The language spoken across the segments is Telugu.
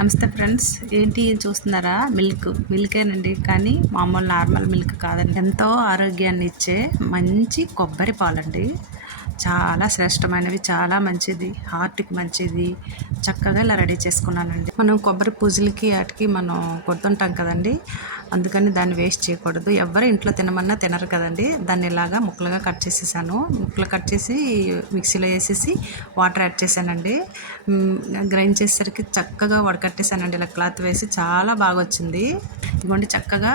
నమస్తే ఫ్రెండ్స్. ఏంటి చూస్తున్నారా? మిల్క్. మిల్కేనండి. కానీ మామూలు నార్మల్ మిల్క్ కాదండి. ఎంతో ఆరోగ్యాన్ని ఇచ్చే మంచి కొబ్బరి పాలండి. చాలా శ్రేష్టమైనవి చాలా మంచిది. హార్ట్కి మంచిది. చక్కగా ఇలా రెడీ చేసుకున్నానండి. మనం కొబ్బరి పూజలకి వాటికి మనం కొడుతుంటాం కదండి. అందుకని దాన్ని వేస్ట్ చేయకూడదు. ఎవరు ఇంట్లో తినమన్నా తినరు కదండి. దాన్ని ఇలాగా ముక్కలుగా కట్ చేసేసాను. ముక్కలు కట్ చేసి మిక్సీలో వేసేసి వాటర్ యాడ్ చేశానండి. గ్రైండ్ చేసేసరికి చక్కగా వడకట్టేసానండి. ఇలా క్లాత్ వేసి చాలా బాగా వచ్చింది ఇదిగోండి చక్కగా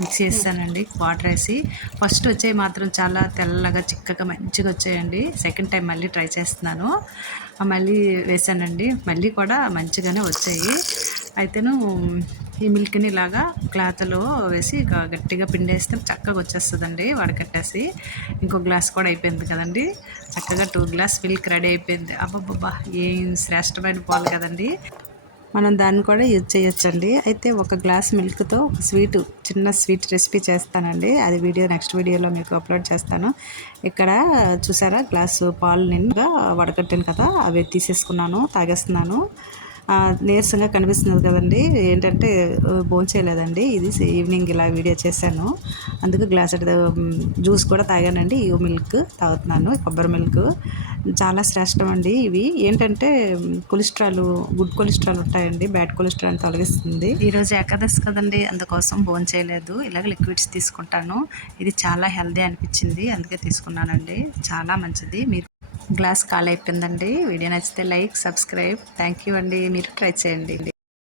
మిక్సీ వేసానండి వాటర్ వేసి ఫస్ట్ వచ్చేవి మాత్రం చాలా తెల్లగా చిక్కగా మంచిగా వచ్చాయండి. సెకండ్ టైం మళ్ళీ ట్రై చేస్తున్నాను. మళ్ళీ వేసానండి. మళ్ళీ కూడా మంచిగానే వచ్చాయి. అయితేను ఈ మిల్క్ని ఇలాగా క్లాత్లో వేసి గట్టిగా పిండేస్తే చక్కగా వచ్చేస్తుందండి వడకట్టేసి. ఇంకో గ్లాస్ కూడా అయిపోయింది కదండి. చక్కగా టూ గ్లాస్ మిల్క్ రెడీ అయిపోయింది. అబ్బబ్బబ్బా ఏం శ్రేష్టమైన పాలు కదండి. మనం దాన్ని కూడా యూజ్ చేయొచ్చండి. అయితే ఒక గ్లాస్ మిల్క్తో ఒక స్వీట్ చిన్న స్వీట్ రెసిపీ చేస్తానండి. అది వీడియో నెక్స్ట్ వీడియోలో మీకు అప్లోడ్ చేస్తాను. ఇక్కడ చూసారా? గ్లాసు పాలు నిండుగా వడకట్టాను కదా అవి తీసేసుకున్నాను తాగేస్తున్నాను. నీరసంగా కనిపిస్తున్నది కదండి. ఏంటంటే భోంచేయలేదండి. ఇది ఈవినింగ్ ఇలా వీడియో చేశాను. అందుకు గ్లాస్ జ్యూస్ కూడా తాగానండి. ఈ మిల్క్ తాగుతున్నాను కొబ్బరి మిల్క్. చాలా శ్రేష్టం అండి ఇవి. ఏంటంటే కొలెస్ట్రాల్ గుడ్ కొలెస్ట్రాల్ ఉంటాయండి. బ్యాడ్ కొలెస్ట్రాల్ తొలగిస్తుంది. ఈరోజు ఏకాదశి కదండి. అందుకోసం భోజనం చేయలేదు. ఇలాగ లిక్విడ్స్ తీసుకుంటాను. ఇది చాలా హెల్దీ అనిపించింది. అందుకే తీసుకున్నానండి. చాలా మంచిది. మీరు గ్లాస్ కాల్ అయిపోయిందండి. వీడియో నచ్చితే లైక్ సబ్స్క్రైబ్. థ్యాంక్ యూ అండి. మీరు ట్రై చేయండి.